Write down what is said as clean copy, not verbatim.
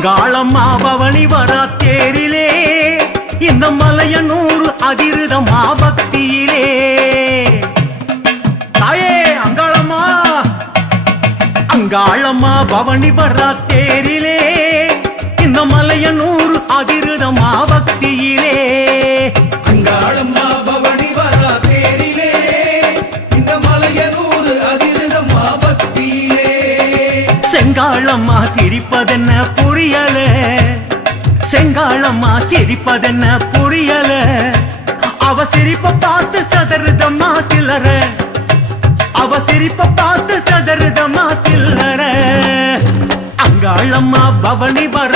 அங்காளம்மா பவனி வரா தேரிலே இந்த மலையனூர் அதிருதமா பக்தியிலே தாயே அங்காளம்மா அங்காளம்மா பவனி வரா தேரிலே இந்த மலையனூர் அதிருதமா பக்தியிலே அங்காளம்மா பவனி வரா தேரிலே இந்த மலையனூர் அதிருதமா பக்தியிலே செங்காளம்மா சிரிப்பதென்ன புரியல செங்காளம்மா சிரிப்பதென்ன புரியல அவ சிரிப்ப பார்த்து சதறுதம்மா சில்லற அவ சிரிப்ப பார்த்து சதறுதம்மா சில்லற அங்காளம்மா பவனி வர